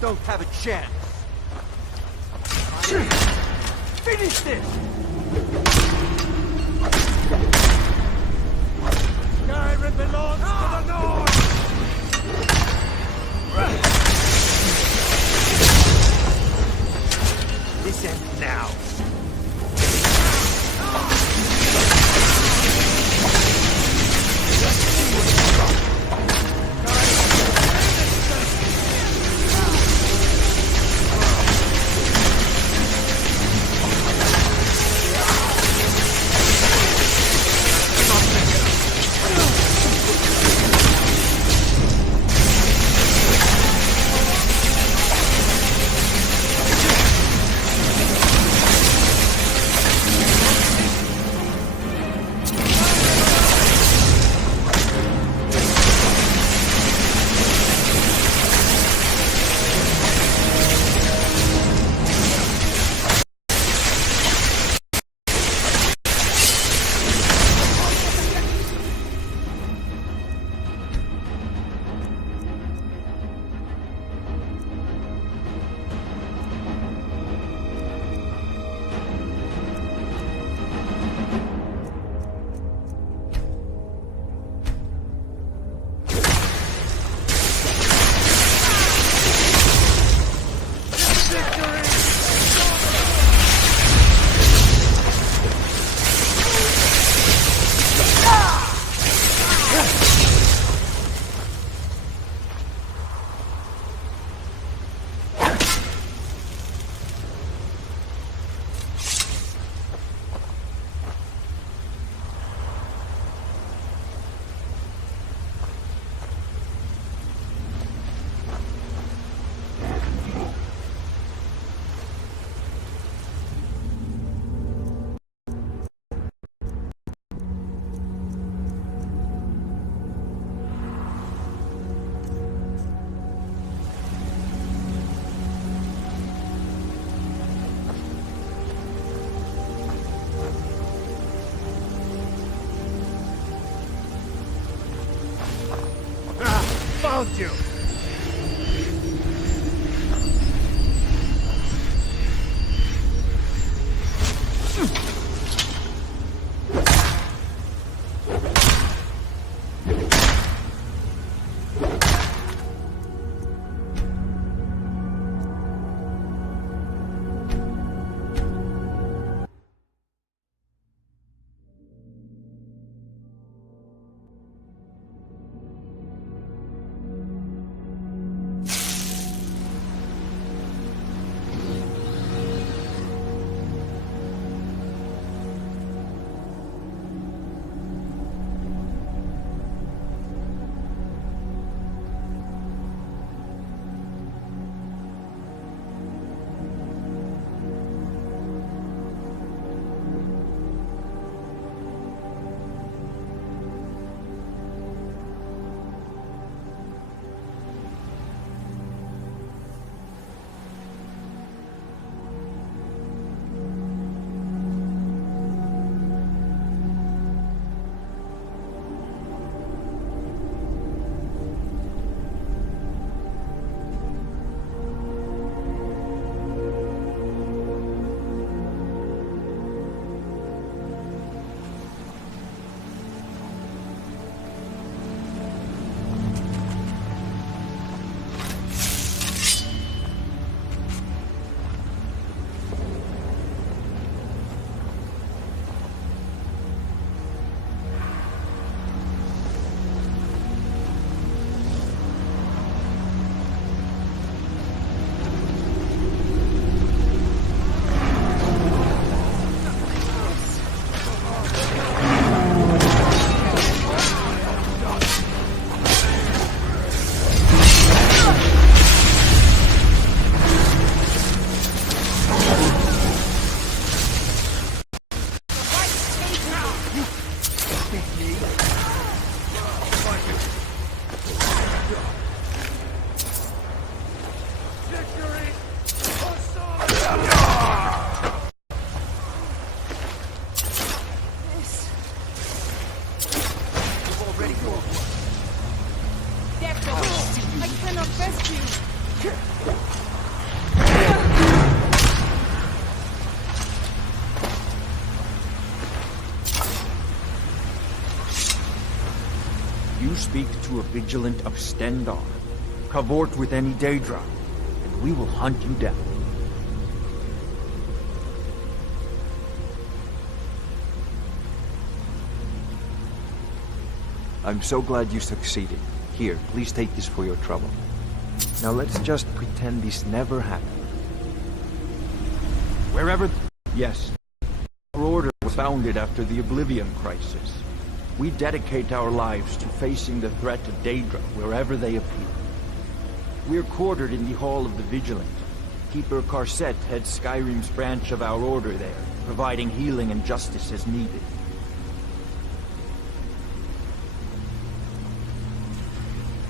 don't have a chance. Finish this! Skyrim belongs to the North! This ends now. Found you! I cannot rescue. speak to a vigilant of Stendar. Cavort with any Daedra, and we will hunt you down. I'm so glad you succeeded. Here, please take this for your trouble. Now let's just pretend this never happened. Wherever... Yes. Our order was founded after the Oblivion Crisis. We dedicate our lives to facing the threat of Daedra wherever they appear. We're quartered in the Hall of the Vigilant. Keeper Karset heads Skyrim's branch of our order there, providing healing and justice as needed.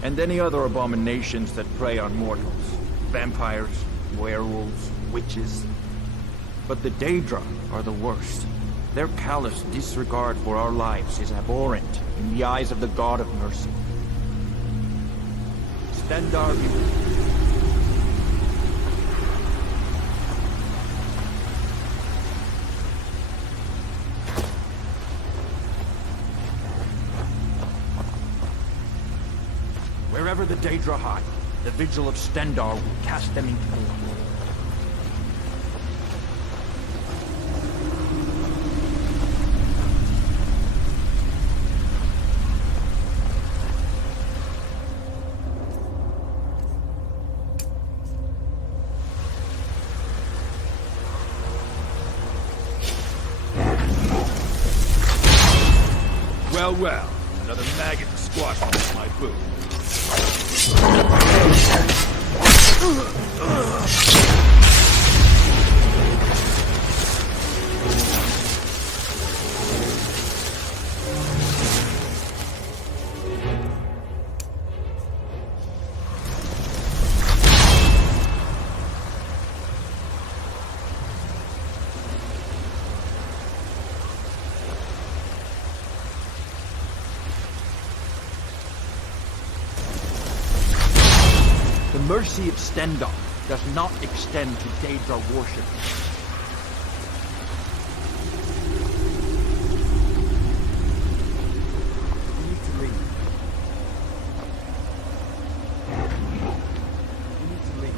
And any other abominations that prey on mortals. Vampires, werewolves, witches. But the Daedra are the worst. Their callous disregard for our lives is abhorrent in the eyes of the God of Mercy. Stendar be with you. Wherever the Daedra hide, the Vigil of Stendar will cast them into the light. Well, another maggot squashed under my boot. The mercy of Stendar does not extend to Daedra worship. We need to leave. We need to leave.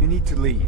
You need to leave.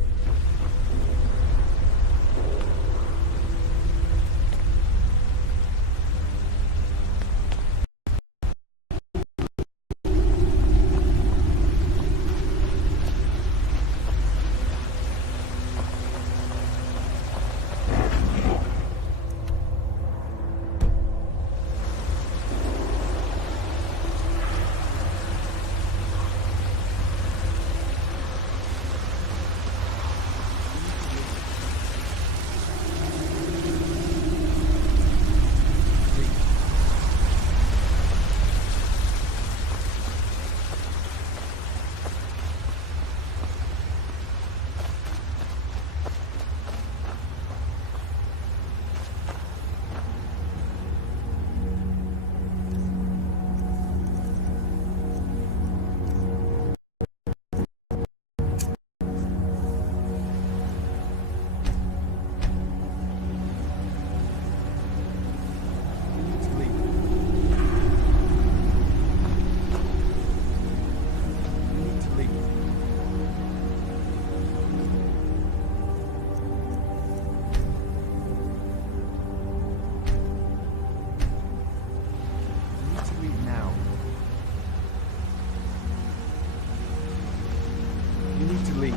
leave.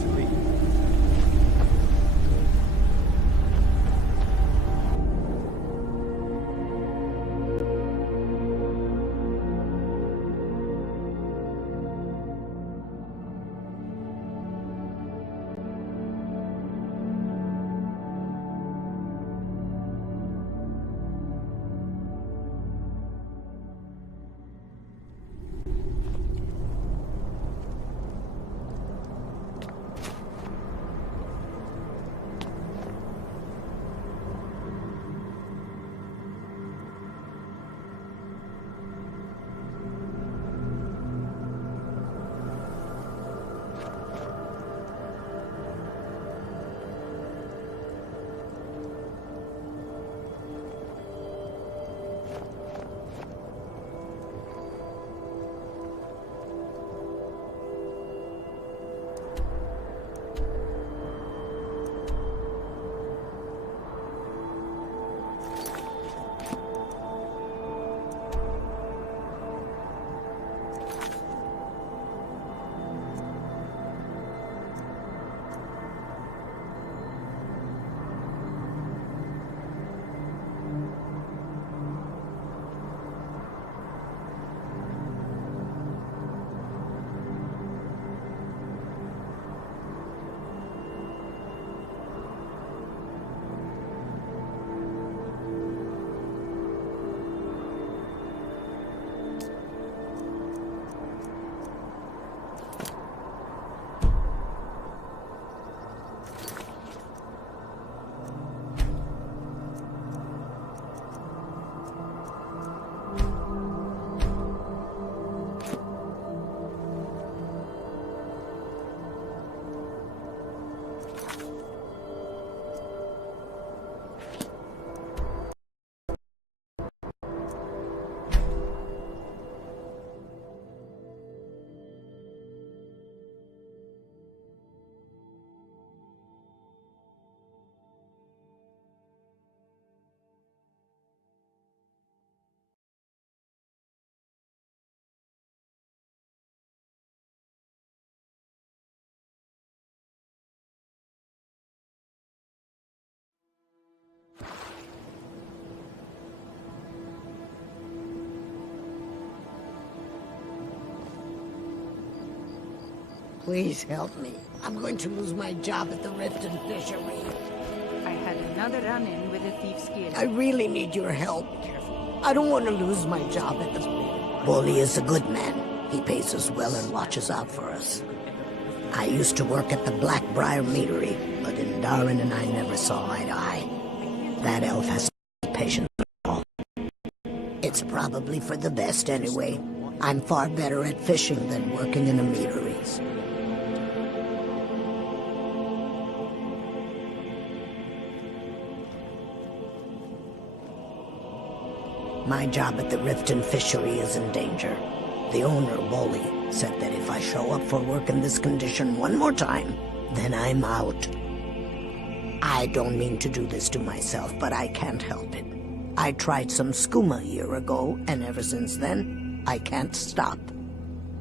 To leave. Please help me. I'm going to lose my job at the Riften fishery. I had another run-in with a thief's gear. I really need your help. I don't want to lose my job at the... Bully is a good man. He pays us well and watches out for us. I used to work at the Blackbriar meadery, but in Darwin and I never saw eye to eye. That elf has no patience at all. It's probably for the best anyway. I'm far better at fishing than working in a meadery. My job at the Riften fishery is in danger. The owner, Bully, said that if I show up for work in this condition one more time, then I'm out. I don't mean to do this to myself, but I can't help it. I tried some skooma a year ago, and ever since then, I can't stop.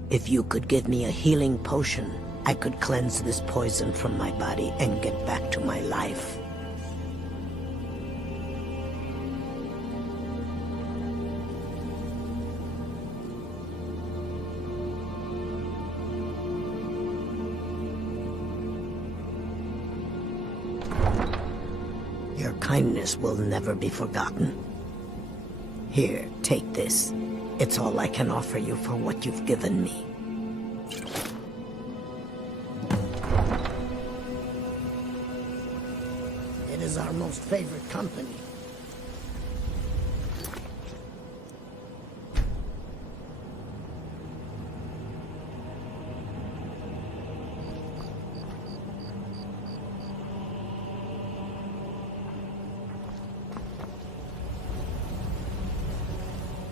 If you could give me a healing potion, I could cleanse this poison from my body and get back to my life. Your kindness will never be forgotten. Here, take this. It's all I can offer you for what you've given me. It is our most favorite company.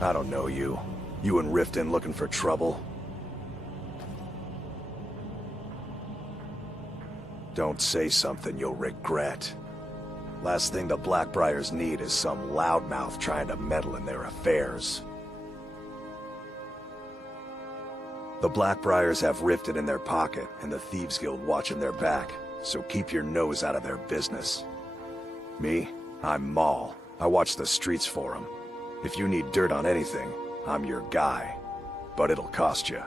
I don't know you. You and Riften looking for trouble? Don't say something you'll regret. Last thing the Blackbriars need is some loudmouth trying to meddle in their affairs. The Blackbriars have Riften in their pocket and the Thieves Guild watching their back, so keep your nose out of their business. Me? I'm Maul. I watch the streets for them. If you need dirt on anything, I'm your guy. But it'll cost you.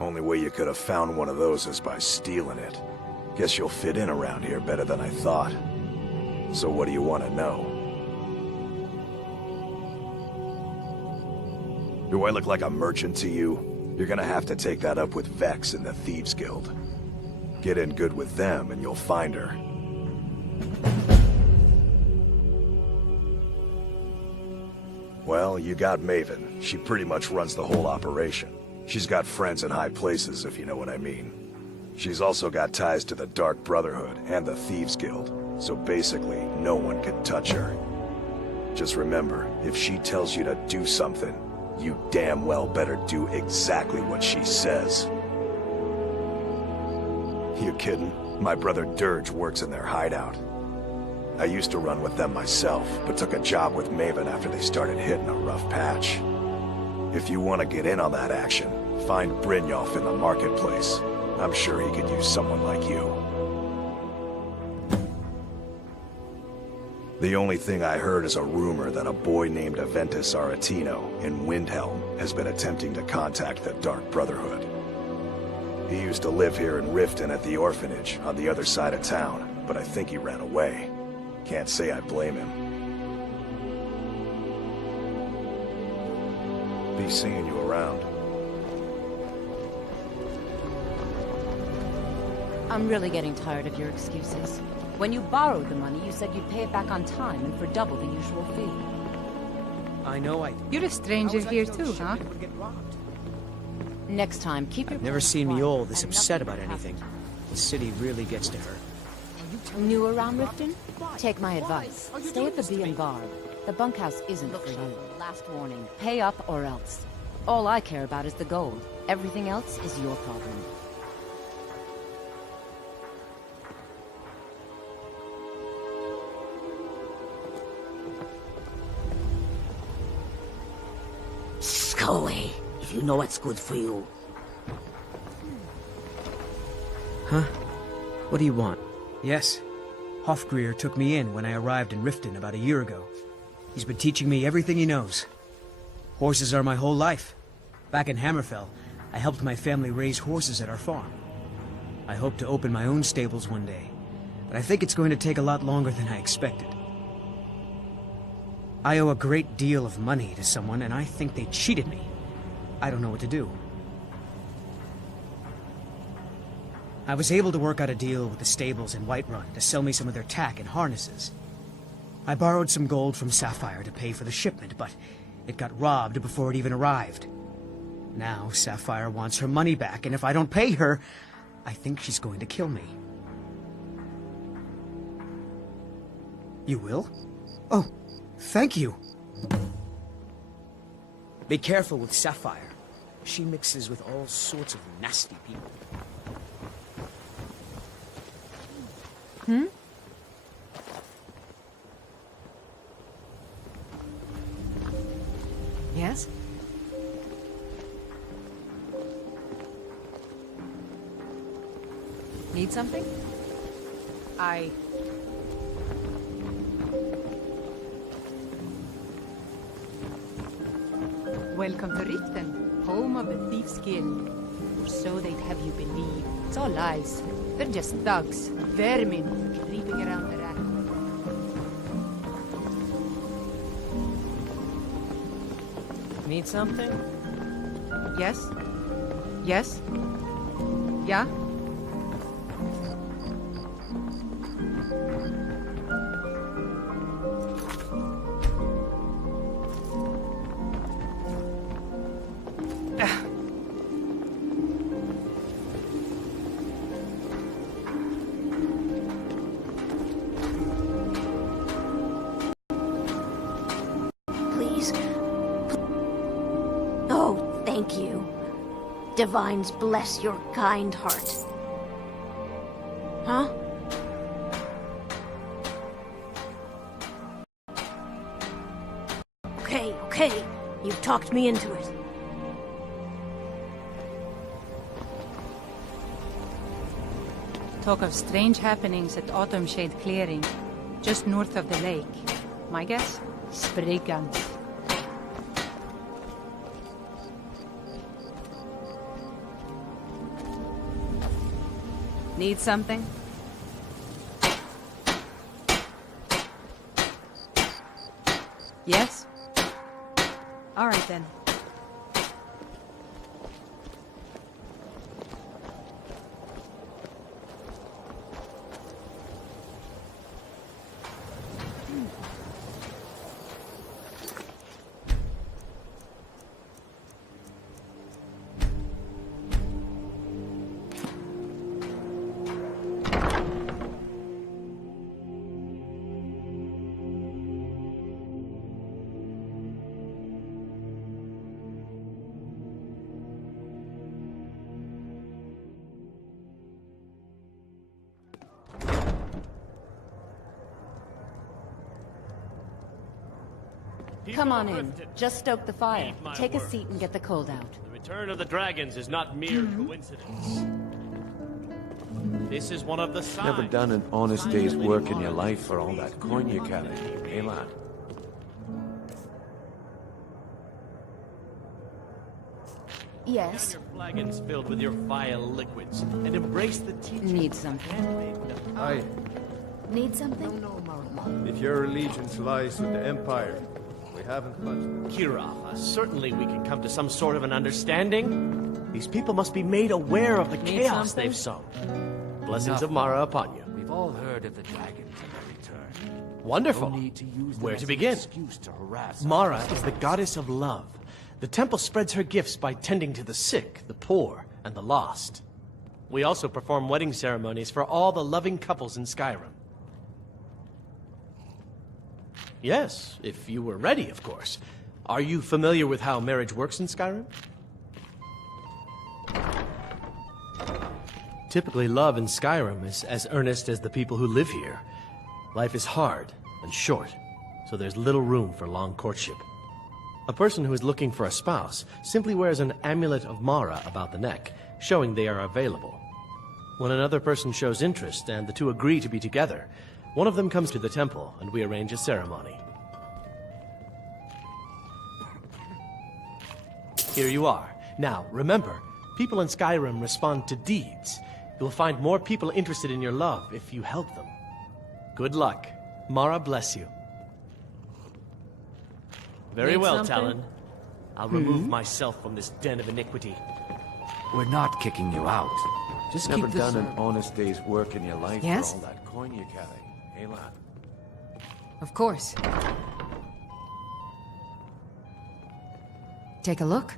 Only way you could have found one of those is by stealing it. Guess you'll fit in around here better than I thought. So what do you want to know? Do I look like a merchant to you? You're gonna have to take that up with Vex in the Thieves Guild. Get in good with them and you'll find her. Well, you got Maven. She pretty much runs the whole operation. She's got friends in high places, if you know what I mean. She's also got ties to the Dark Brotherhood and the Thieves Guild, so basically, no one can touch her. Just remember, if she tells you to do something, you damn well better do exactly what she says. You kidding? My brother Dirge works in their hideout. I used to run with them myself, but took a job with Maven after they started hitting a rough patch. If you want to get in on that action, find Brynjolf in the marketplace. I'm sure he could use someone like you. The only thing I heard is a rumor that a boy named Aventus Aretino in Windhelm has been attempting to contact the Dark Brotherhood. He used to live here in Riften at the orphanage on the other side of town, but I think he ran away. Can't say I blame him. Be seeing you around. I'm really getting tired of your excuses. When you borrowed the money, you said you'd pay it back on time and for double the usual fee. I know You're a stranger here too, huh? Next time, keep your... Never seen Mjolnir this upset about anything. The city really gets to her. New around Riften? Take my advice. Stay at the Bee and Guard. The bunkhouse isn't for you. Last warning. Pay up or else. All I care about is the gold. Everything else is your problem. Go away, if you know what's good for you. Huh? What do you want? Yes. Hofgrir took me in when I arrived in Riften about a year ago. He's been teaching me everything he knows. Horses are my whole life. Back in Hammerfell, I helped my family raise horses at our farm. I hope to open my own stables one day, but I think it's going to take a lot longer than I expected. I owe a great deal of money to someone, and I think they cheated me. I don't know what to do. I was able to work out a deal with the stables in Whiterun to sell me some of their tack and harnesses. I borrowed some gold from Sapphire to pay for the shipment, but it got robbed before it even arrived. Now Sapphire wants her money back, and if I don't pay her, I think she's going to kill me. You will? Oh, thank you. Be careful with Sapphire. She mixes with all sorts of nasty people. Yes? Need something? Welcome to Riften, home of the Thieves Guild. Or so they'd have you believe. It's all lies. They're just thugs, vermin, creeping around the rack. Need something? Yes? Yes? Yeah? Please. Oh, thank you. Divines bless your kind heart. Huh? Okay. You've talked me into it. Talk of strange happenings at Autumn Shade Clearing, just north of the lake. My guess? Spriggans. Need something? Yes? All right then. Come on in. Just stoke the fire. Take a seat and get the cold out. The return of the dragons is not mere coincidence. This is one of the signs. Never done an honest day's work in your life for all that coin you carry, eh, lad? Yes. Your flagons filled with your vile liquids, and embrace the teaching. Need something? Aye. Need something? If your allegiance lies with the Empire, we haven't much. Kira, certainly we can come to some sort of an understanding. These people must be made aware of the chaos something? they've sown. Blessings of Mara upon you. We've all heard of the dragons and their return. Wonderful. No need to use them Where as to an begin? excuse to harass Mara us. is the goddess of love. The temple spreads her gifts by tending to the sick, the poor, and the lost. We also perform wedding ceremonies for all the loving couples in Skyrim. Yes, if you were ready, of course. Are you familiar with how marriage works in Skyrim? Typically, love in Skyrim is as earnest as the people who live here. Life is hard and short, so there's little room for long courtship. A person who is looking for a spouse simply wears an amulet of Mara about the neck, showing they are available. When another person shows interest and the two agree to be together, one of them comes to the temple and we arrange a ceremony. Here you are. Now, remember, people in Skyrim respond to deeds. You'll find more people interested in your love if you help them. Good luck. Mara bless you. Very Need well, something? Talon. I'll remove myself from this den of iniquity. We're not kicking you out. Just Never keep this... done an honest day's work in your life Yes? for all that coin you carry, eh, lad? Of course. Take a look.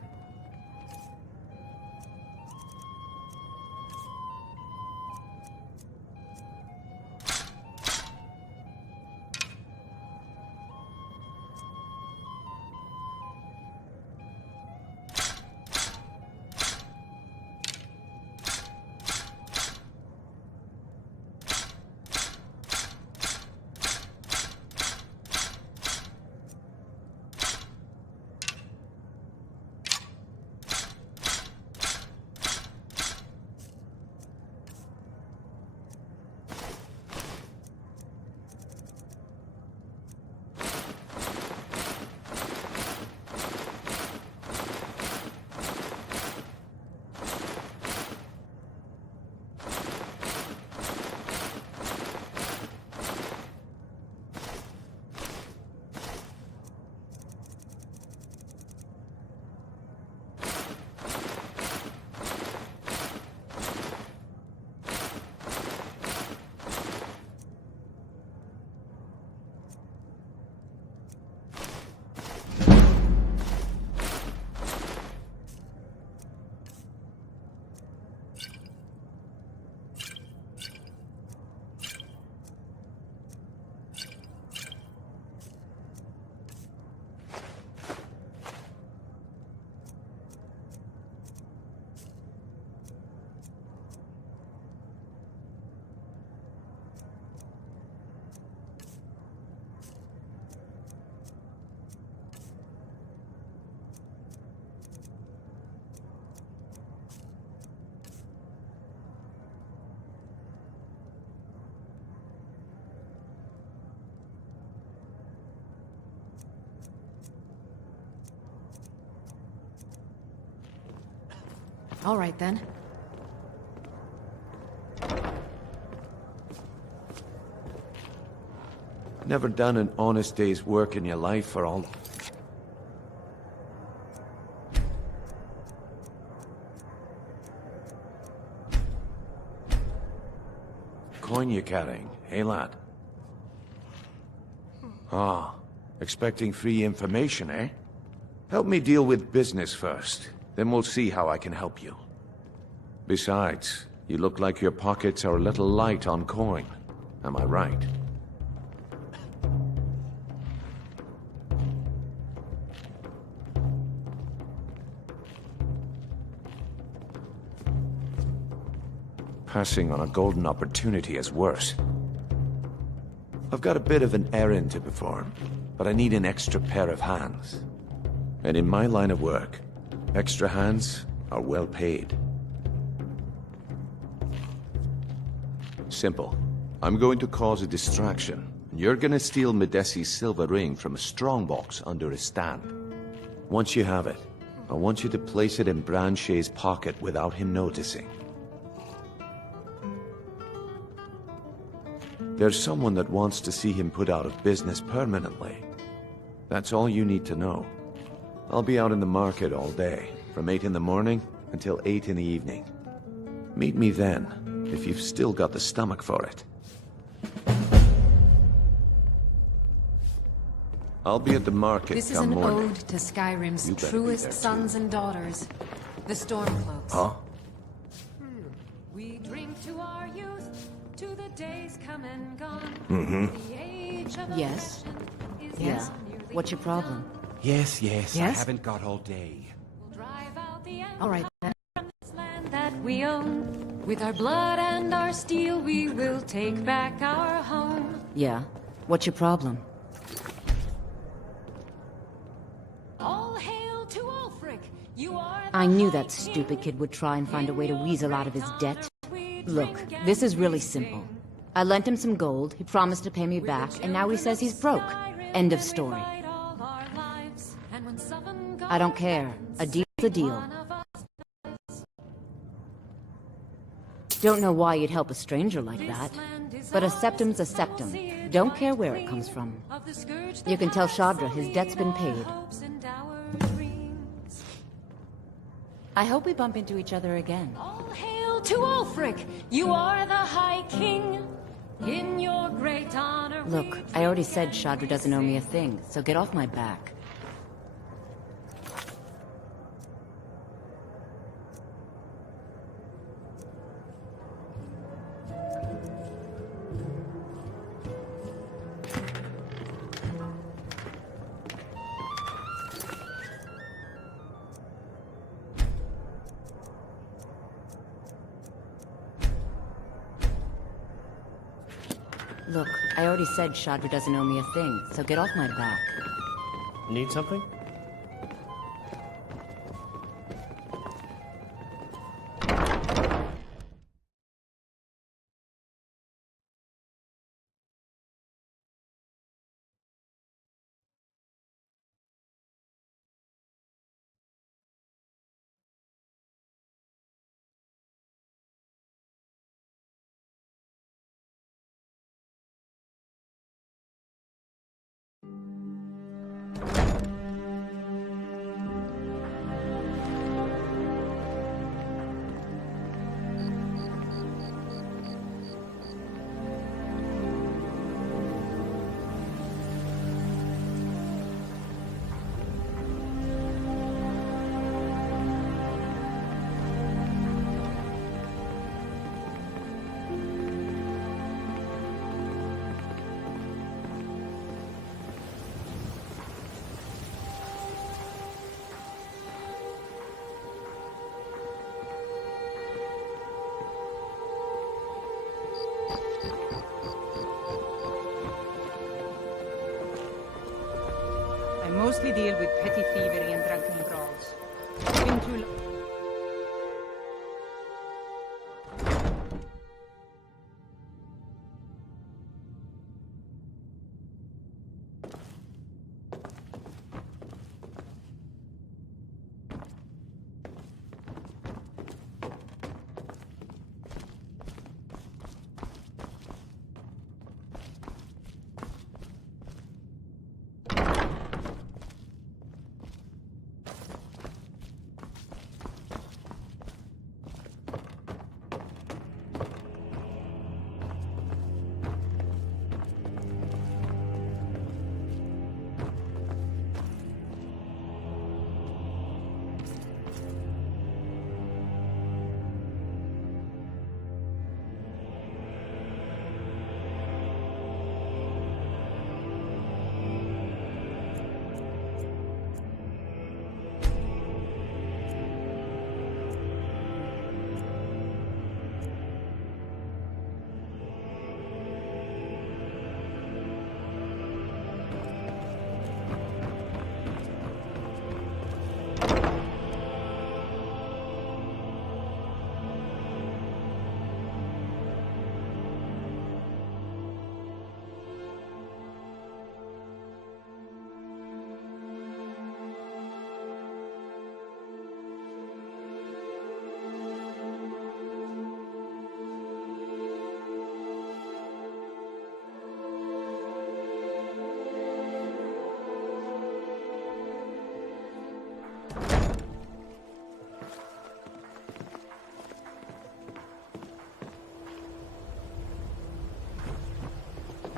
All right, then. Never done an honest day's work in your life for all... Coin you carrying, eh, lad? Ah, expecting free information, eh? Help me deal with business first, then we'll see how I can help you. Besides, you look like your pockets are a little light on coin. Am I right? Passing on a golden opportunity is worse. I've got a bit of an errand to perform, but I need an extra pair of hands. And in my line of work, extra hands are well paid. Simple. I'm going to cause a distraction. You're gonna steal Medesi's silver ring from a strongbox under his stand. Once you have it, I want you to place it in Branche's pocket without him noticing. There's someone that wants to see him put out of business permanently. That's all you need to know. I'll be out in the market all day, from 8 in the morning until 8 in the evening. Meet me then, if you've still got the stomach for it. I'll be at the market This is come an morning. ode to Skyrim's You better be truest there, too. sons and daughters, the Stormcloaks. Huh? We drink to our youth, to the days come and gone. Mm-hmm. The age of Yes? affection is Yeah. now nearly What's your problem? Yes, I Yes? haven't got all day. We'll drive out the All right, then. this land that we own. With our blood and our steel, we will take back our home. Yeah? What's your problem? All hail to Ulfric. You are the I knew High that stupid King. kid would try and find a way to In weasel your out of his great debt. honor we Look, drink this and is really we simple. sing. I lent him some gold, he promised to pay me back, and now he says he's broke. End of story. I don't care. A deal's a deal. Don't know why you'd help a stranger like that, but a septum's a septum. Don't care where it comes from. You can tell Shadra his debt's been paid. I hope we bump into each other again. All hail to Ulfric! You are the High King. In your great honor. Look, I already said Shadra doesn't owe me a thing, so get off my back. Look, I already said Shadra doesn't owe me a thing, so get off my back. Need something? I mostly deal with petty thievery and drunken brawls. Been too long.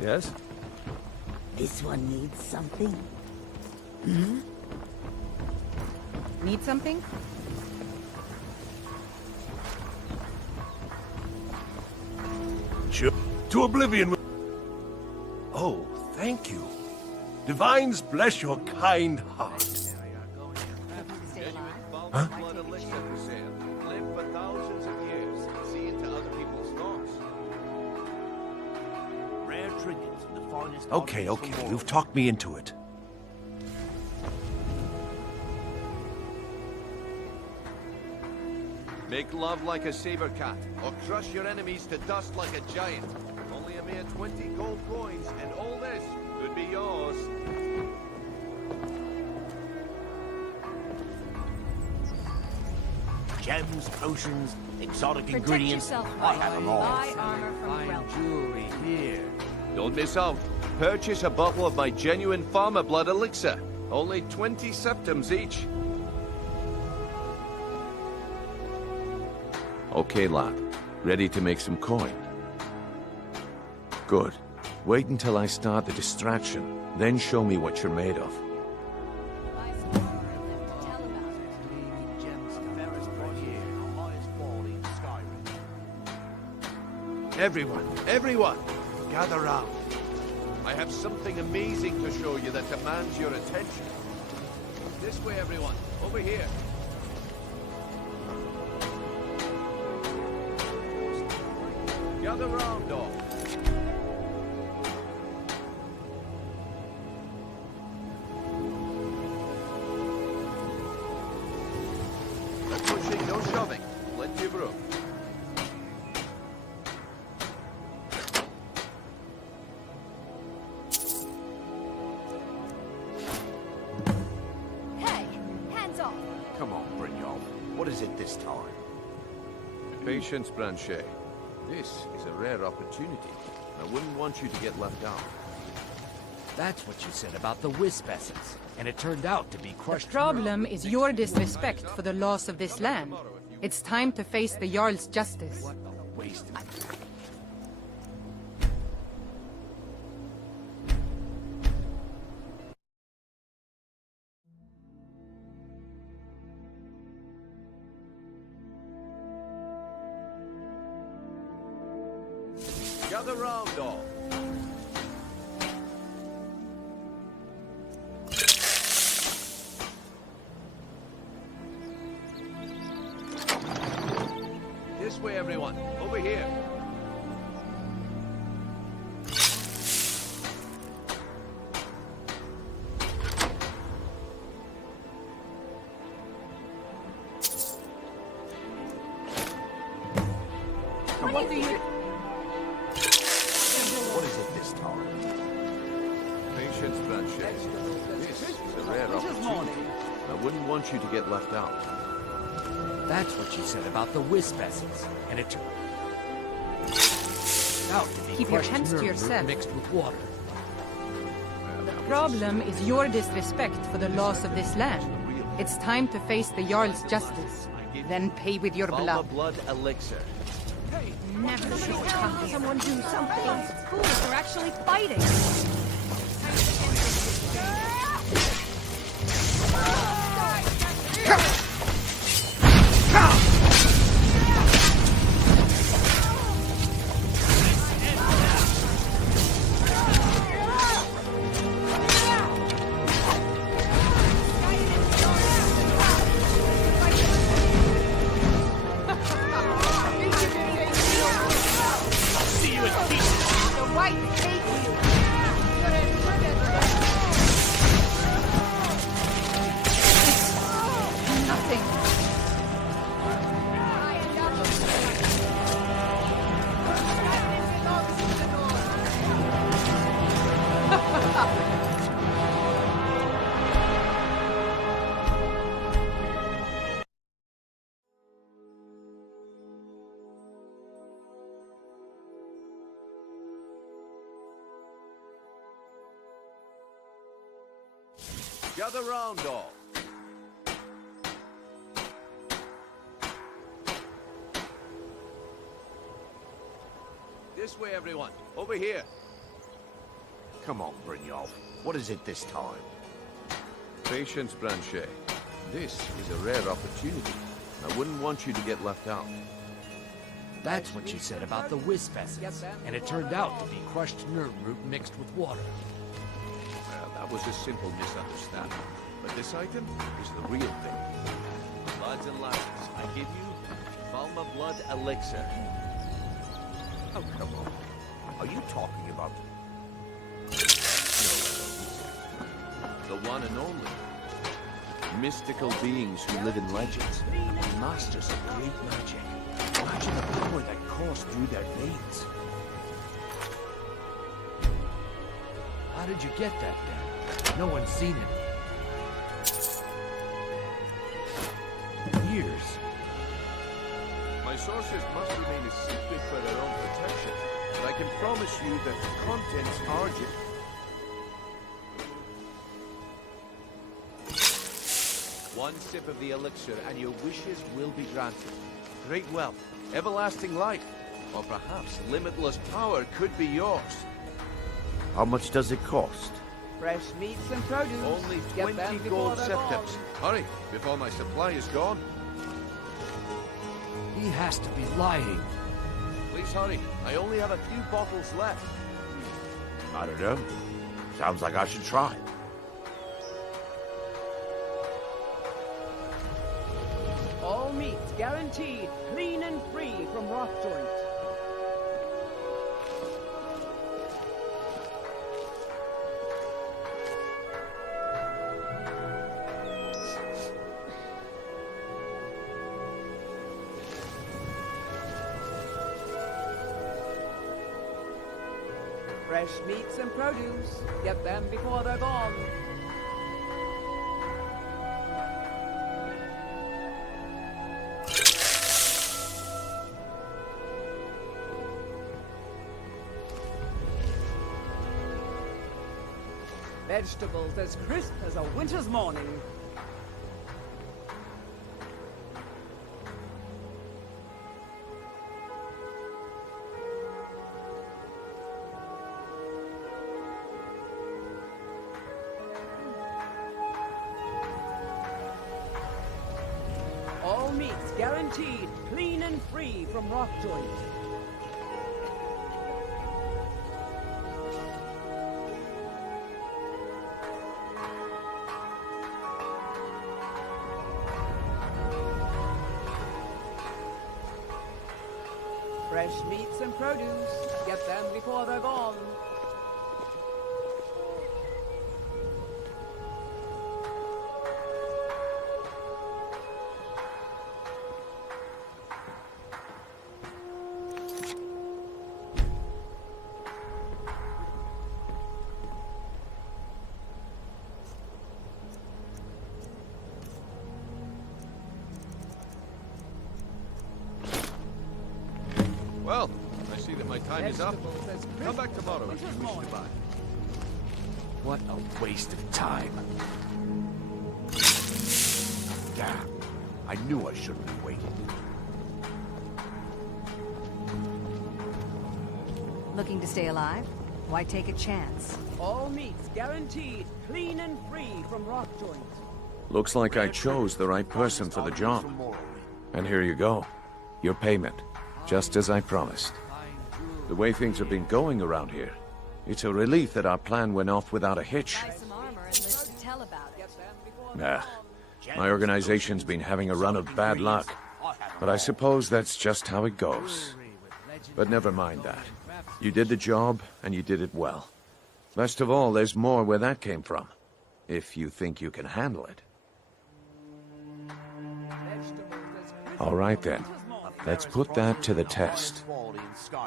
Yes? This one needs something. Need something? Sure. To oblivion with... Oh, thank you. Divines bless your kind heart. Huh? Live for thousands of years, see into other people's thoughts. Rare trinkets and the finest Okay, you've talked me into it. Make love like a saber cat, or crush your enemies to dust like a giant. Only a mere 20 gold coins, and all this could be yours. gems, potions, exotic Protect ingredients. yourself, I have them all. Buy armor from Riften. Jewelry here. Don't miss out. Purchase a bottle of my genuine farmer blood elixir. Only 20 septims each. Okay, lad. Ready to make some coin? Good. Wait until I start the distraction, then show me what you're made of. Everyone, gather round. I have something amazing to show you that demands your attention. This way, everyone. Over here. Gather round, all. No pushing, no shoving. Plenty of room. Hey, hands off. Come on, Brynjolf. What is it this time? Patience, Blanchet. This is a rare opportunity. I wouldn't want you to get left out. That's what you said about the wisp essence, and it turned out to be The crushed. problem is your disrespect for the laws of this land. It's time to face the Jarl's justice. Wasted. Gather round, all. This way, everyone. Over here. What do you... What is it this time? Patience, Blanchet. This is a rare opportunity. I wouldn't want you to get left out. That's what you said about the wisp essence, and it turned out to be Keep your crushed hands to nerve root yourself. mixed with water. The problem is your disrespect for the laws of this land. It's time to face the Jarl's justice. Then pay with your Farmer blood. blood elixir. Never show come. Someone do something. Fools are actually fighting. The white hate you. It's nothing. Gather round, all. This way, everyone. Over here. Come on, Brynjolf. What is it this time? Patience, Branchet. This is a rare opportunity. I wouldn't want you to get left out. That's what you said about the wisp essence, and it turned out to be crushed nerve root mixed with water. Well, that was a simple misunderstanding. But this item is the real thing. Lads and lasses, I give you Falma Blood Elixir. Oh, come on. Are you talking about... The one and only. Mystical beings who live in legends. Masters of great magic. Imagine the power that coursed through their veins. How did you get that then? No one's seen it. Years. My sources must remain a secret for their own protection, but I can promise you that the contents are genuine. One sip of the elixir and your wishes will be granted. Great wealth, everlasting life, or perhaps limitless power could be yours. How much does it cost? Fresh meats and produce. Only Get them 20 before gold they're septims. gone. Hurry, before my supply is gone. He has to be lying. Please hurry, I only have a few bottles left. I don't know. Sounds like I should try. All meats guaranteed clean and free from rock joint. Fresh meats and produce. Get them before they're gone. Vegetables as crisp as a winter's morning. All meats guaranteed clean and free from rock joint. Fresh meats and produce. Get them before they're gone. Well, I see that my time is up. Come back tomorrow if you wish to buy. What a waste of time. Damn. I knew I shouldn't have waited. Looking to stay alive? Why take a chance? All meats guaranteed clean and free from rock joint. Looks like I chose the right person for the job. And here you go. Your payment. Just as I promised. The way things have been going around here, it's a relief that our plan went off without a hitch. Buy some armor and live to tell about it. Nah, my organization's been having a run of bad luck. But I suppose that's just how it goes. But never mind that. You did the job, and you did it well. Best of all, there's more where that came from. If you think you can handle it. All right then. Let's put that to the test.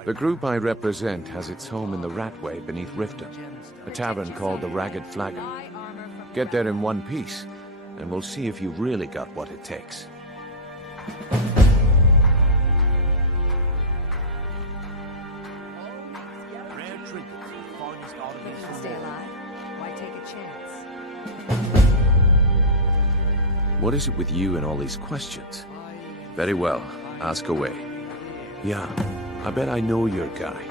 The group I represent has its home in the Ratway beneath Riften, a tavern called the Ragged Flagon. Get there in one piece, and we'll see if you've really got what it takes. Looking to stay alive? Why take a chance? What is it with you and all these questions? Very well, ask away. Yeah, I bet I know your guy.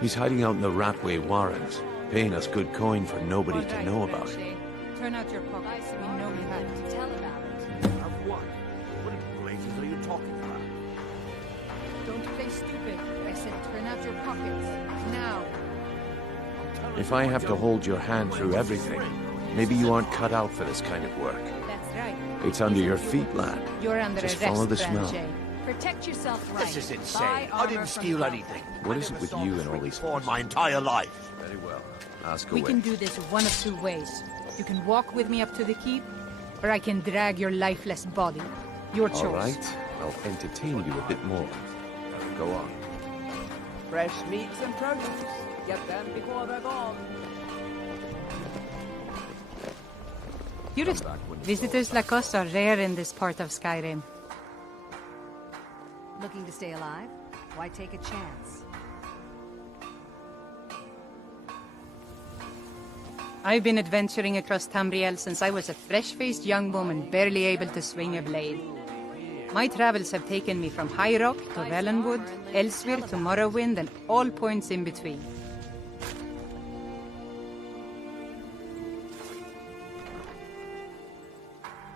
He's hiding out in the Ratway Warrens. Paying us good coin for nobody to know about. Turn out your pockets. We know we have to tell about it. Of what? What blazes are you talking about? Don't play stupid. I said turn out your pockets. Now. If I have to hold your hand through everything, maybe you aren't cut out for this kind of work. That's right. It's under your feet, lad. You're under Just arrest, follow the smell. Branche. Protect yourself right. This is insane. Buy I didn't armor from steal the anything. What is it with you and all these porn my entire life? Very well. Ask We away. can do this one of two ways. You can walk with me up to the keep, or I can drag your lifeless body. Your choice. All right. I'll entertain you a bit more. Go on. Fresh meats and produce. Get them before they're gone. Visitors like us are rare in this part of Skyrim. Looking to stay alive? Why take a chance? I've been adventuring across Tamriel since I was a fresh-faced young woman barely able to swing a blade. My travels have taken me from High Rock to Valenwood, Elsewhere to Morrowind, and all points in between.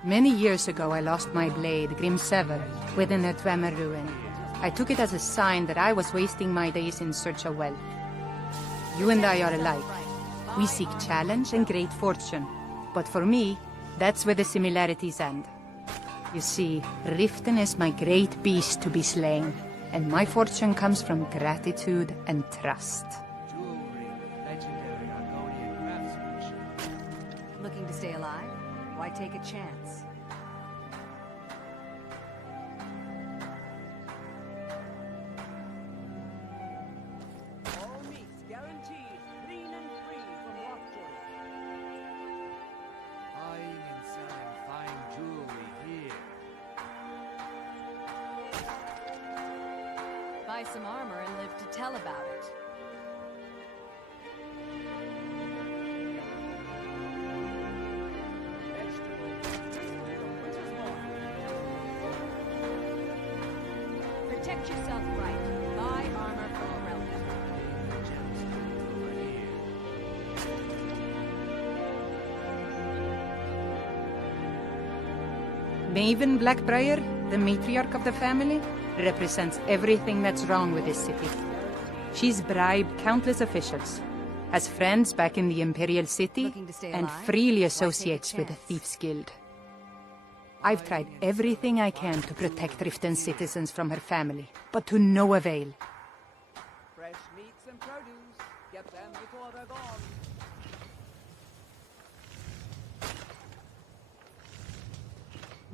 Many years ago, I lost my blade, Grimsever, within a Dwemer ruin. I took it as a sign that I was wasting my days in search of wealth. You and I are alike. We seek challenge and great fortune. But for me, that's where the similarities end. You see, Riften is my great beast to be slain, and my fortune comes from gratitude and trust. Looking to stay alive? Why take a chance? All meats guaranteed, clean and free from lockjaw. Buying and selling fine jewelry here. Buy some armor and live to tell about it. Protect yourself right. Buy armor from a relative. Maven Blackbriar, the matriarch of the family, represents everything that's wrong with this city. She's bribed countless officials, has friends back in the Imperial City, and freely associates with the Thieves' Guild. I've tried everything I can to protect Riften's citizens from her family, but to no avail. Fresh meats and produce. Get them before they're gone.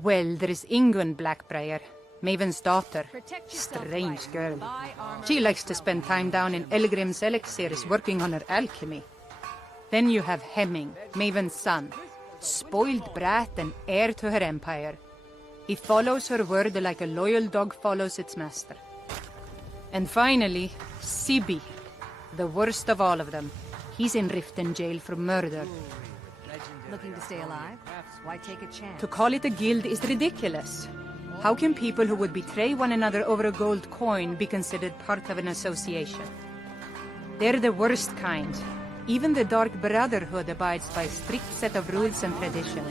Well, there is Ingun Blackbriar, Maven's daughter. Strange girl. She likes to spend time down in Elgrim's elixirs working on her alchemy. Then you have Hemming, Maven's son. Spoiled brat and heir to her empire. He follows her word like a loyal dog follows its master. And finally, Sibi, the worst of all of them. He's in Riften jail for murder. Looking to stay alive? Why take a chance? To call it a guild is ridiculous. How can people who would betray one another over a gold coin be considered part of an association? They're the worst kind. Even the Dark Brotherhood abides by a strict set of rules and tradition.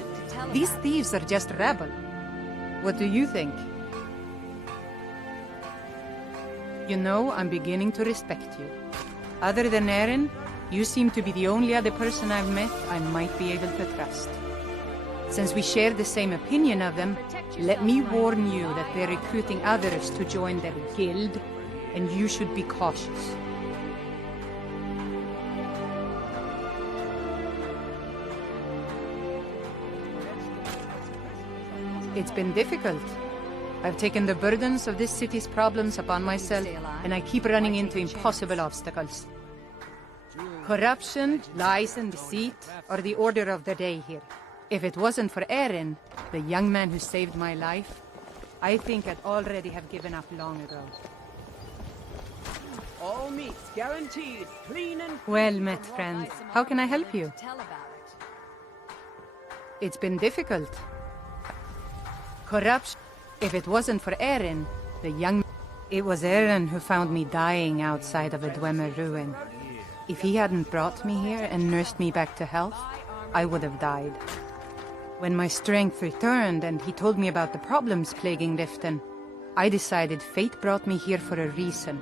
These thieves are just rabble. What do you think? You know, I'm beginning to respect you. Other than Erin, you seem to be the only other person I've met I might be able to trust. Since we share the same opinion of them, let me warn you that they're recruiting others to join their guild, and you should be cautious. It's been difficult. I've taken the burdens of this city's problems upon myself, and I keep running into impossible obstacles. Corruption, lies and deceit are the order of the day here. If it wasn't for Erin, the young man who saved my life, I think I'd already have given up long ago. All meats guaranteed, clean and free. Well met, friend. How can I help you? It's been difficult. Corruption. If it wasn't for Erin, the young... It was Erin who found me dying outside of a Dwemer ruin. If he hadn't brought me here and nursed me back to health, I would have died. When my strength returned and he told me about the problems plaguing Riften, I decided fate brought me here for a reason.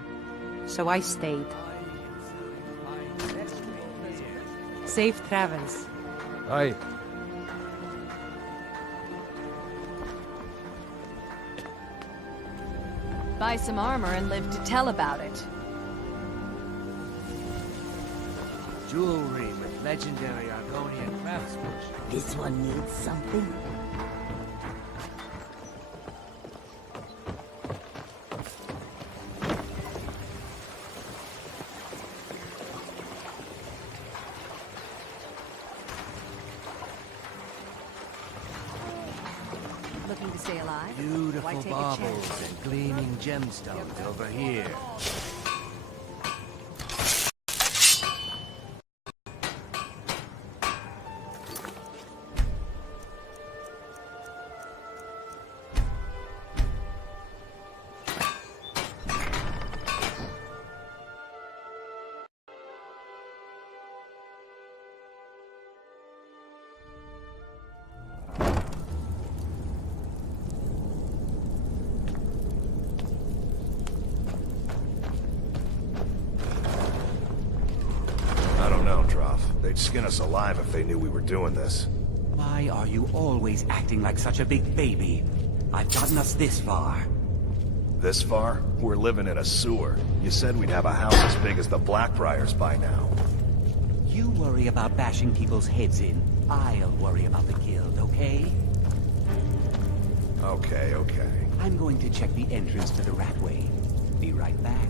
So I stayed. Safe travels. Aye. Buy some armor and live to tell about it. Jewelry with legendary Argonian craftsmanship. This one needs something. Looking to stay alive? Why Beautiful take a baubles chance? and gleaming gemstones over here. I don't know, Droff. They'd skin us alive if they knew we were doing this. Why are you always acting like such a big baby? I've gotten us this far. This far? We're living in a sewer. You said we'd have a house as big as the Blackbriars by now. You worry about bashing people's heads in. I'll worry about the guild, okay? Okay. I'm going to check the entrance to the Ratway. Be right back.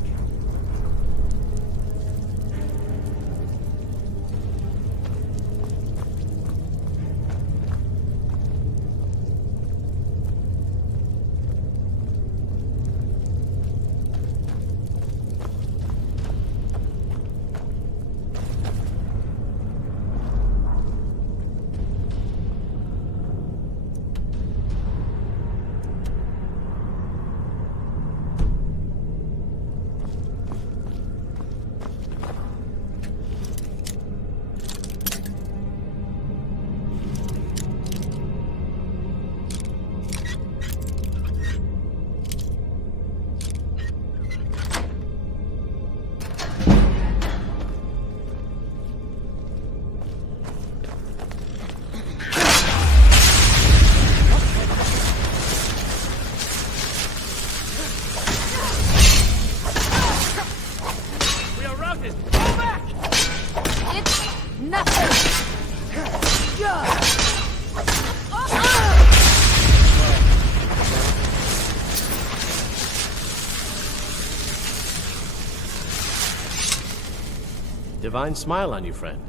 Divine smile on you, friend.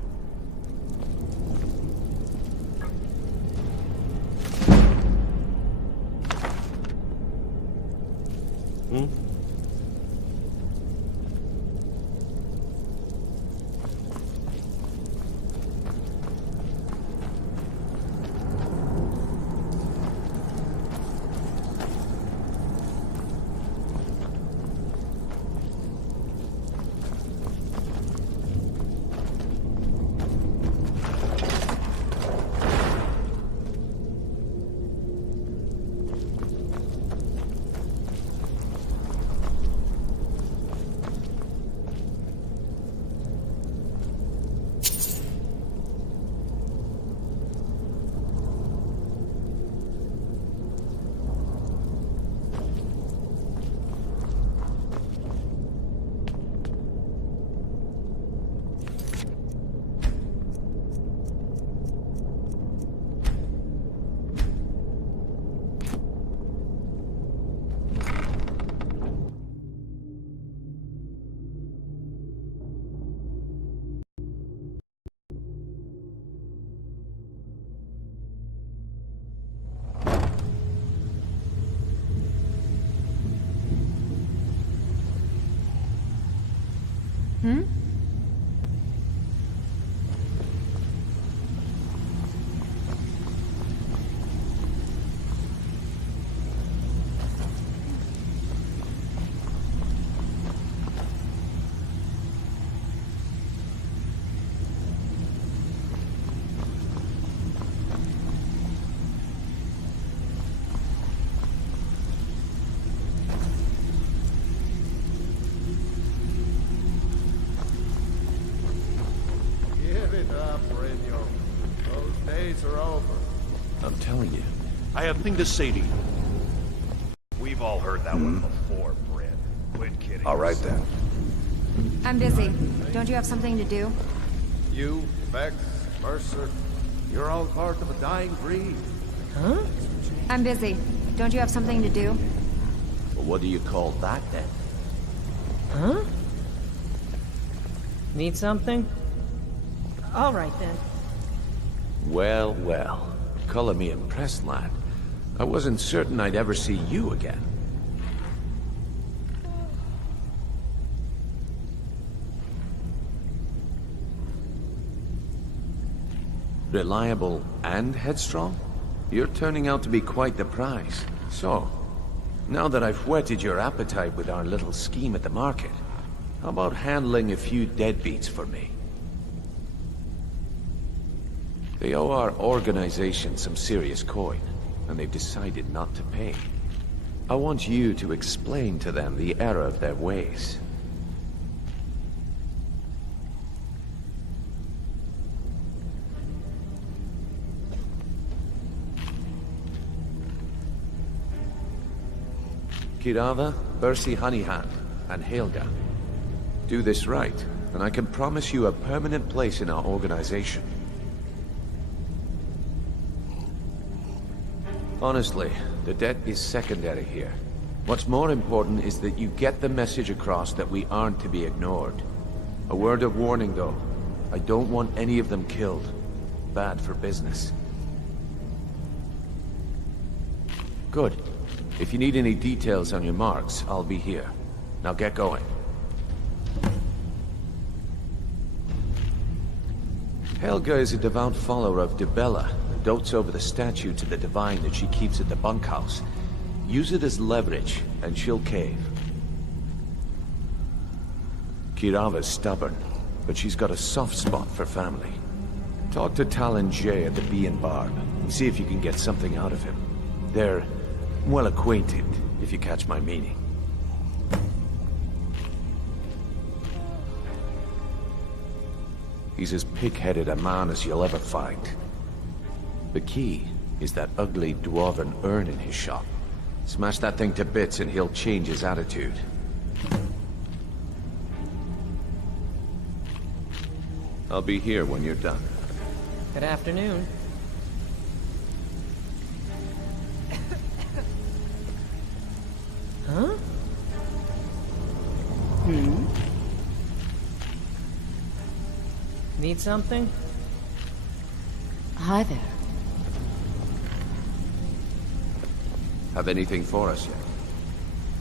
something to say to you. We've all heard that one before, Bryn. Quit kidding. All right then. I'm busy. Don't you have something to do? You, Vex, Mercer, you're all part of a dying breed. Huh? I'm busy. Don't you have something to do? Well, what do you call that, then? Huh? Need something? All right, then. Well, well. Color me impressed, lad. I wasn't certain I'd ever see you again. Reliable and headstrong? You're turning out to be quite the prize. So, now that I've whetted your appetite with our little scheme at the market, how about handling a few deadbeats for me? They owe our organization some serious coin, and they've decided not to pay. I want you to explain to them the error of their ways. Kirava, Bersi Honeyhand, and Helga. Do this right, and I can promise you a permanent place in our organization. Honestly, the debt is secondary here. What's more important is that you get the message across that we aren't to be ignored. A word of warning, though. I don't want any of them killed. Bad for business. Good. If you need any details on your marks, I'll be here. Now get going. Helga is a devout follower of Dibella, and dotes over the statue to the divine that she keeps at the bunkhouse. Use it as leverage, and she'll cave. Kirava's stubborn, but she's got a soft spot for family. Talk to Talon Jay at the Bee and Barb, and see if you can get something out of him. They're well acquainted, if you catch my meaning. He's as pig-headed a man as you'll ever find. The key is that ugly dwarven urn in his shop. Smash that thing to bits and he'll change his attitude. I'll be here when you're done. Good afternoon. Huh? Need something? Hi there. Have anything for us yet?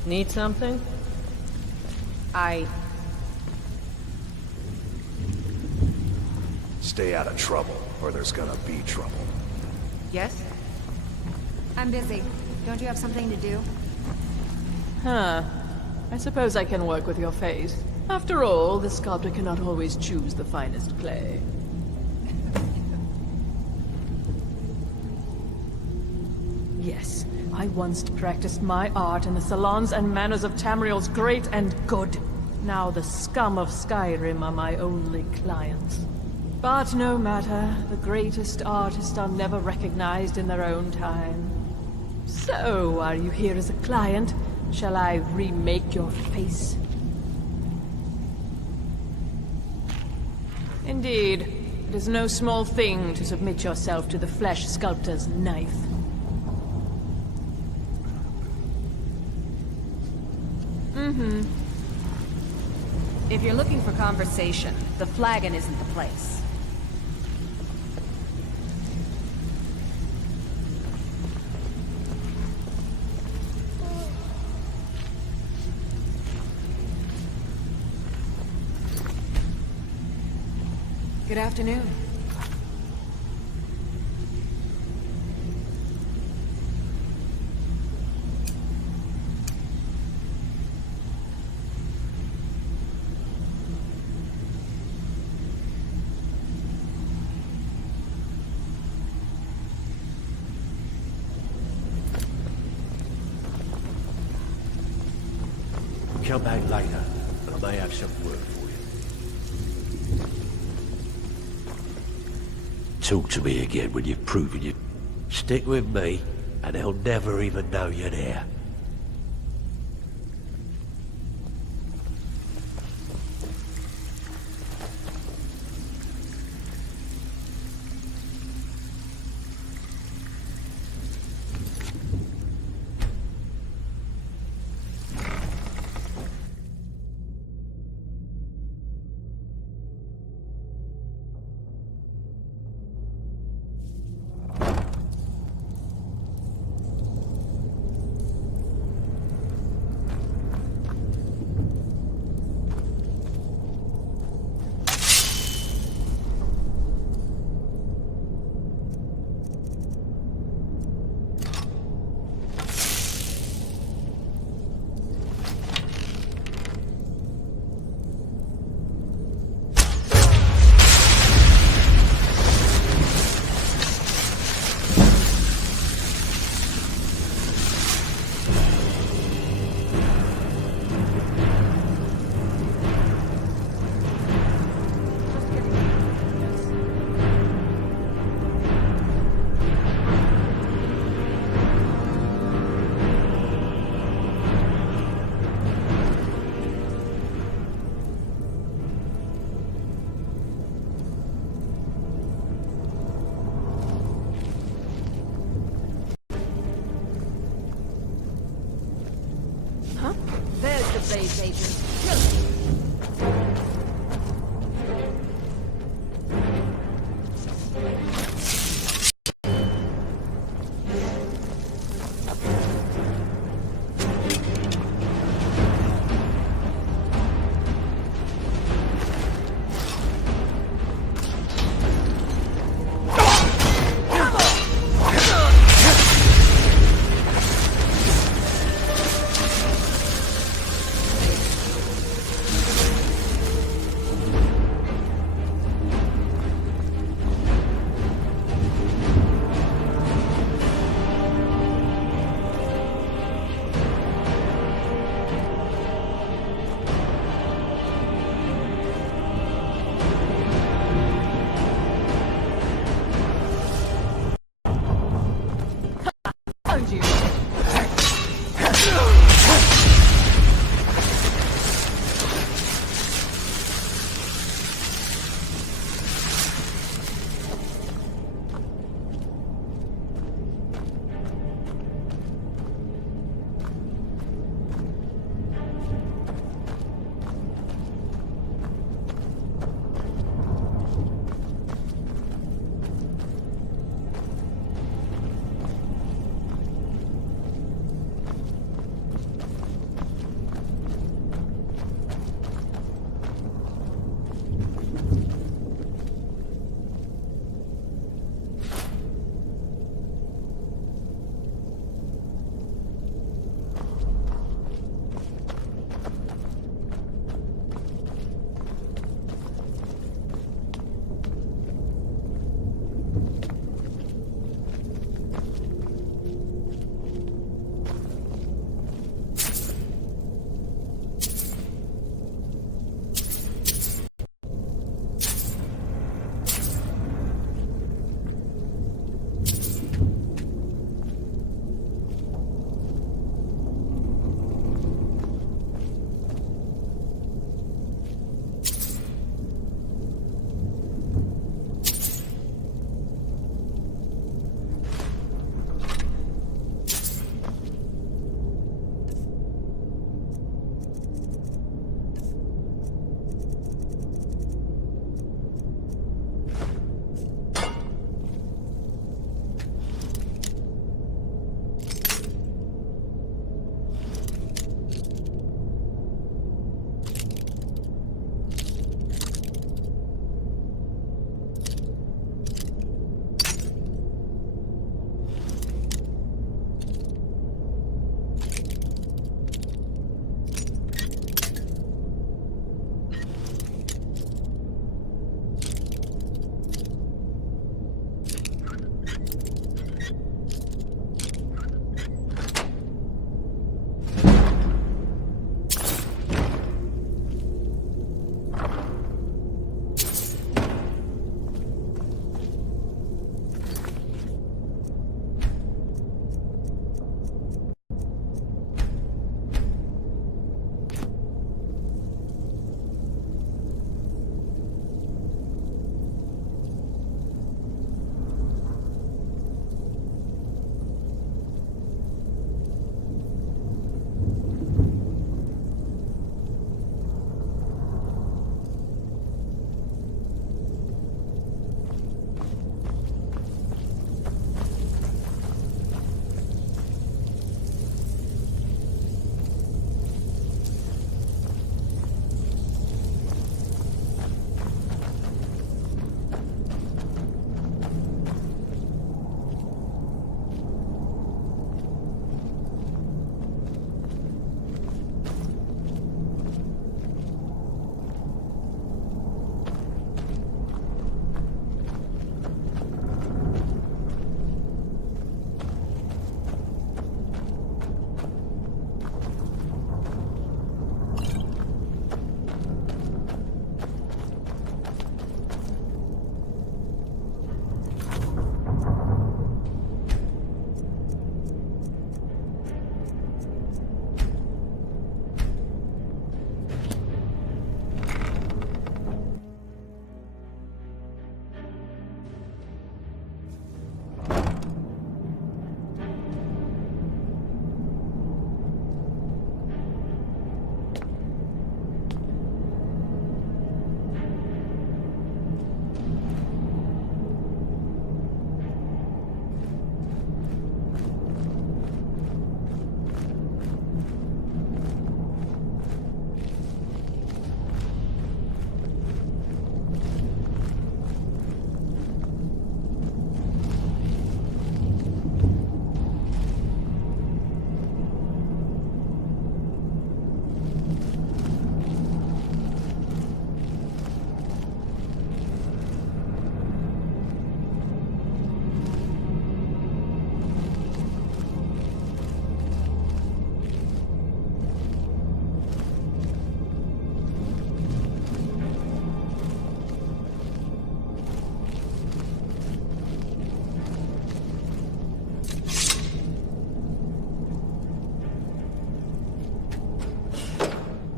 Need something? Stay out of trouble, or there's gonna be trouble. Yes? I'm busy. Don't you have something to do? Huh. I suppose I can work with your face. After all, the sculptor cannot always choose the finest clay. Yes, I once practiced my art in the salons and manners of Tamriel's great and good. Now the scum of Skyrim are my only clients. But no matter, the greatest artists are never recognized in their own time. So, are you here as a client? Shall I remake your face? Indeed. It is no small thing to submit yourself to the flesh sculptor's knife. If you're looking for conversation, the flagon isn't the place. Good afternoon. Come back later. I may have some work for you. Talk to me again when you've proven you. Stick with me, and he'll never even know you're there. There's the base agent. Kill him.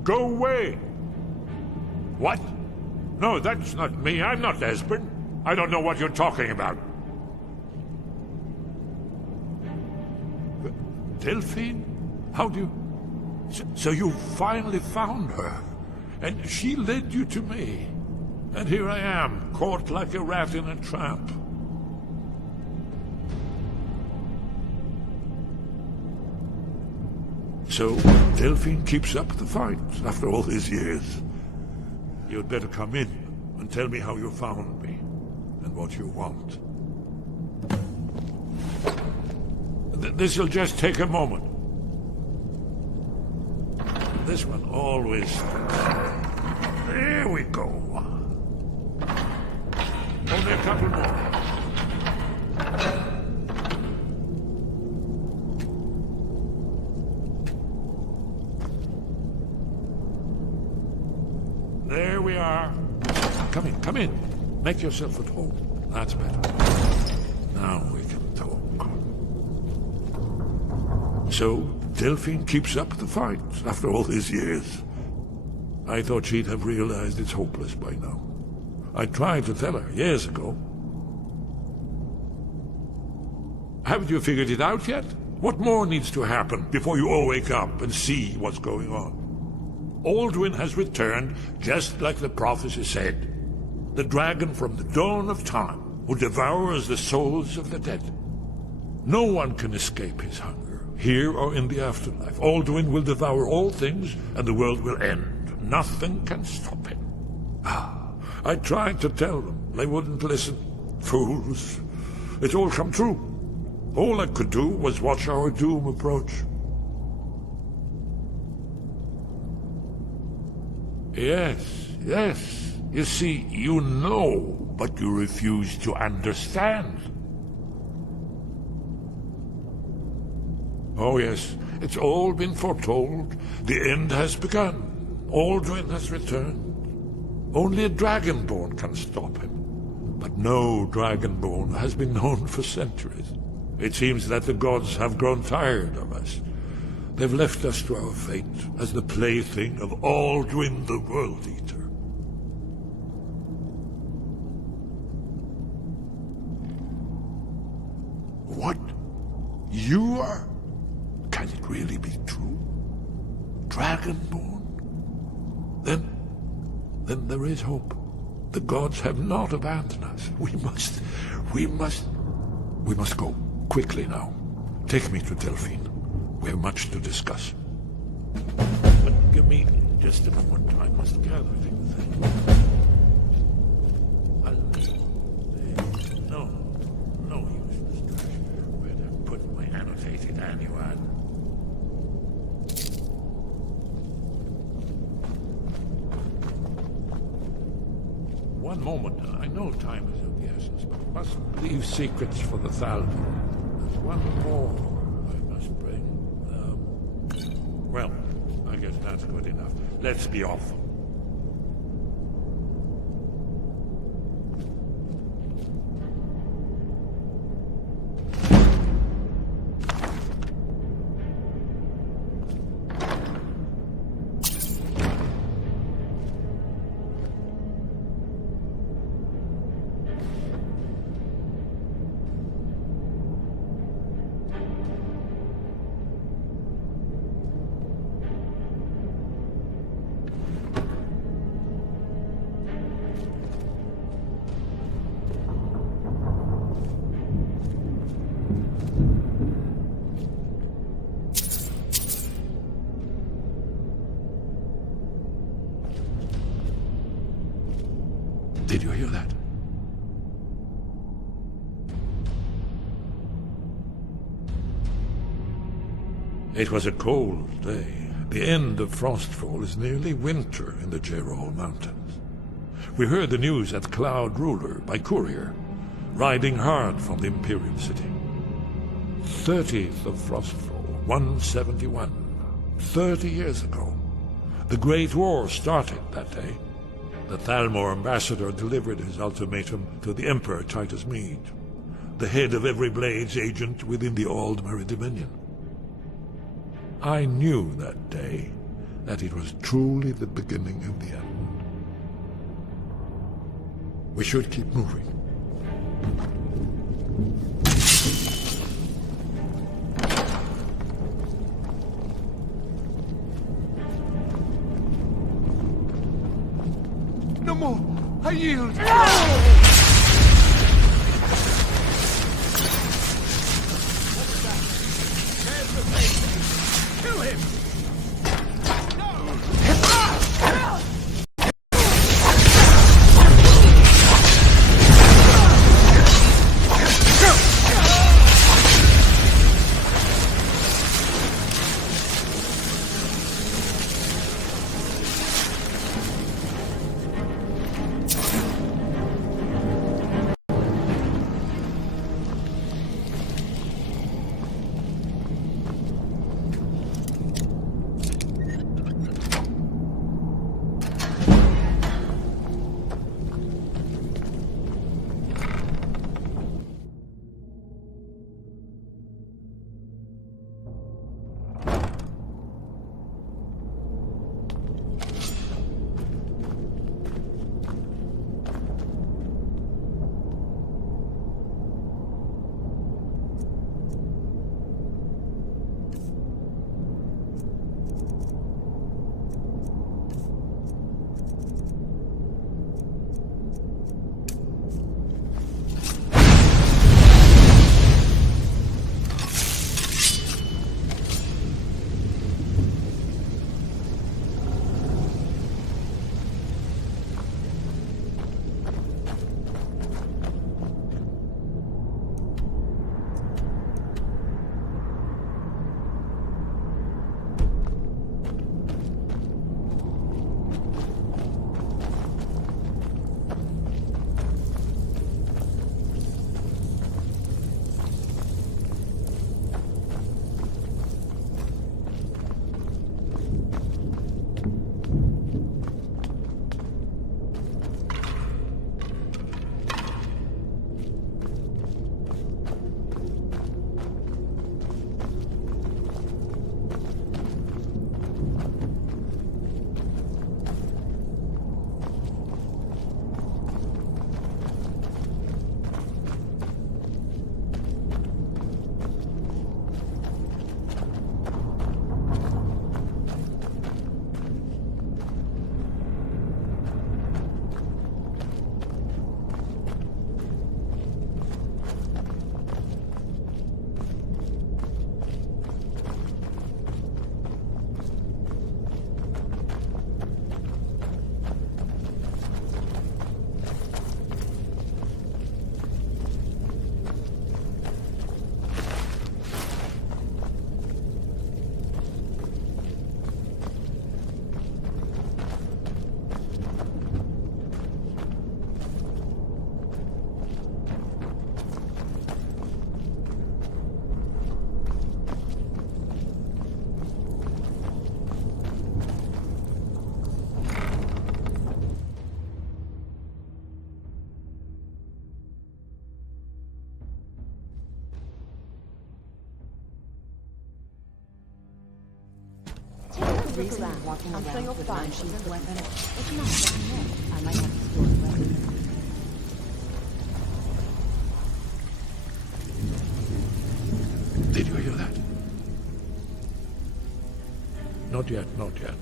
Go away! What? No, that's not me. I'm not Esbern. I don't know what you're talking about. Delphine? How do you... So you finally found her, and she led you to me. And here I am, caught like a rat in a trap. So, Delphine keeps up the fight after all these years. You'd better come in and tell me how you found me, and what you want. This'll just take a moment. This one always... There we go. Only a couple more. There we are. Come in, come in. Make yourself at home. That's better. Now we can talk. So, Delphine keeps up the fight after all these years. I thought she'd have realized it's hopeless by now. I tried to tell her years ago. Haven't you figured it out yet? What more needs to happen before you all wake up and see what's going on? Alduin has returned just like the prophecy said. The dragon from the dawn of time who devours the souls of the dead. No one can escape his hunger, here or in the afterlife. Alduin will devour all things and the world will end. Nothing can stop him. I tried to tell them. They wouldn't listen. Fools. It's all come true. All I could do was watch our doom approach. Yes, yes. You see, you know, but you refuse to understand. Oh yes, it's all been foretold. The end has begun. Alduin has returned. Only a dragonborn can stop him. But no dragonborn has been known for centuries. It seems that the gods have grown tired of us. They've left us to our fate as the plaything of Alduin the World Eater. What? You are? Can it really be true? Dragonborn? Then there is hope. The gods have not abandoned us. We must go. Quickly now. Take me to Delphine. We have much to discuss. But give me just a moment. I must gather things. No useless trash. Where'd I put my annotated annual? One moment. I know time is of the essence, but mustn't leave secrets for the Thalmor. There's one more I must bring. Well, I guess that's good enough. Let's be off. Did you hear that? It was a cold day. The end of Frostfall is nearly winter in the Gerol Mountains. We heard the news at Cloud Ruler by courier, riding hard from the Imperial City. 30th of Frostfall, 171. 30 years ago. The Great War started that day. The Thalmor ambassador delivered his ultimatum to the Emperor Titus Mede, the head of every Blades agent within the Aldmeri Dominion. I knew that day that it was truly the beginning of the end. We should keep moving. No more! I yield! Kill him! Look around, walking around with an unsheathed weapon. If not, let me know. I might have to store the weapon. Did you hear that? Not yet, not yet.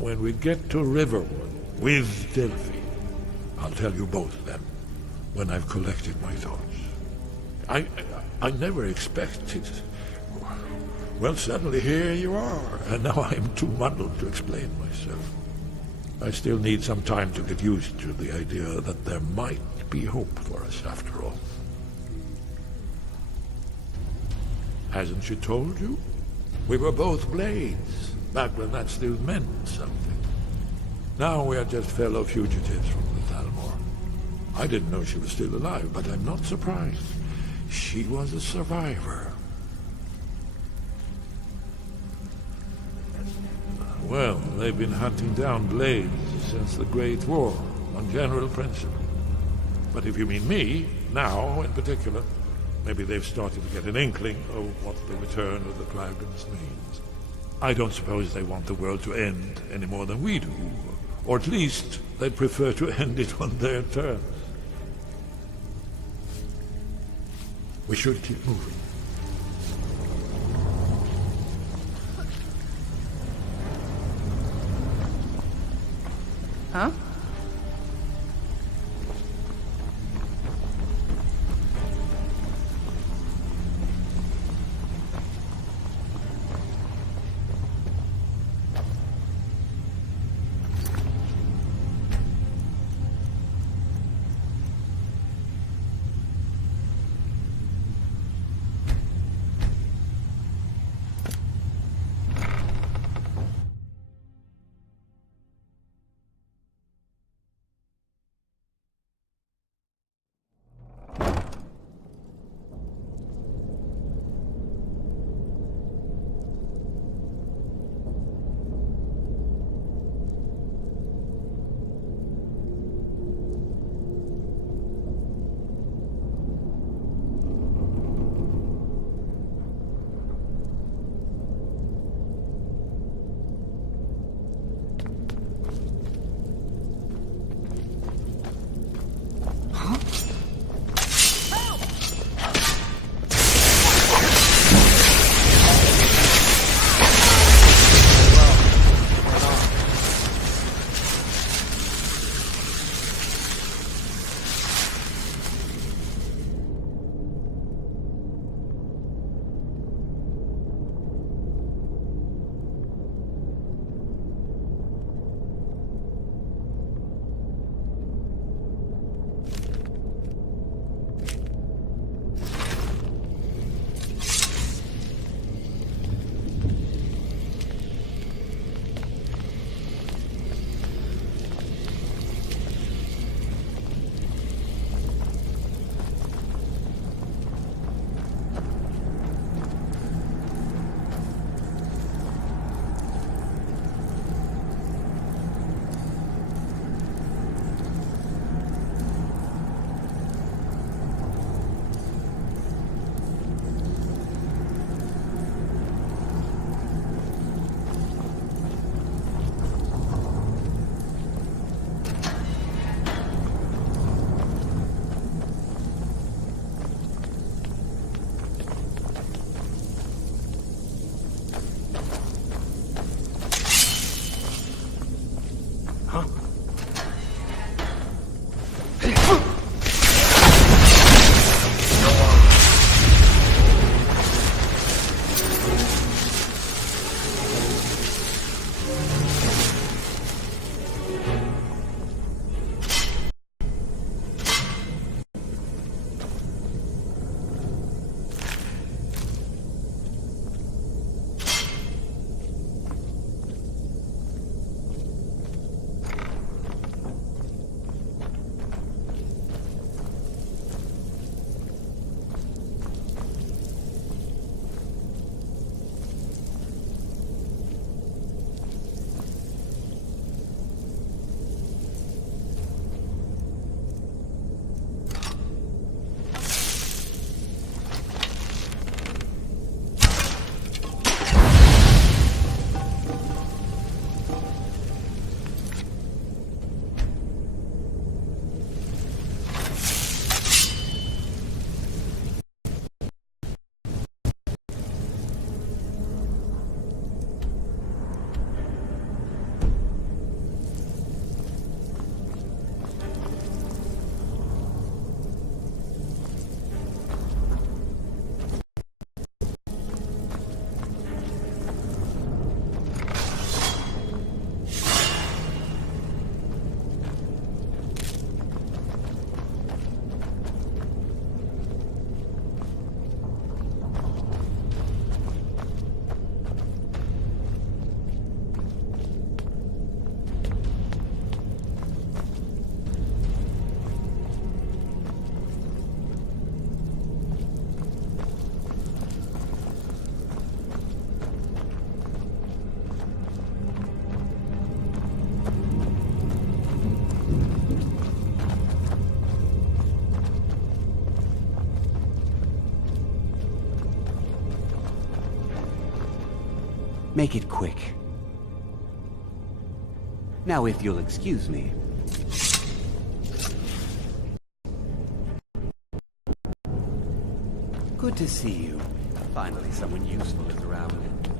When we get to Riverwood with Delphi, I'll tell you both then, when I've collected my thoughts. I never expected... Well, suddenly here you are, and now I'm too muddled to explain myself. I still need some time to get used to the idea that there might be hope for us after all. Hasn't she told you? We were both blades, back when that still meant something. Now we are just fellow fugitives from the Thalmor. I didn't know she was still alive, but I'm not surprised. She was a survivor. Well, they've been hunting down blades since the Great War, on general principle. But if you mean me, now in particular, maybe they've started to get an inkling of what the return of the dragons means. I don't suppose they want the world to end any more than we do. Or at least, they'd prefer to end it on their terms. We should keep moving. Huh? Make it quick. Now, if you'll excuse me. Good to see you. Finally, someone useful is around.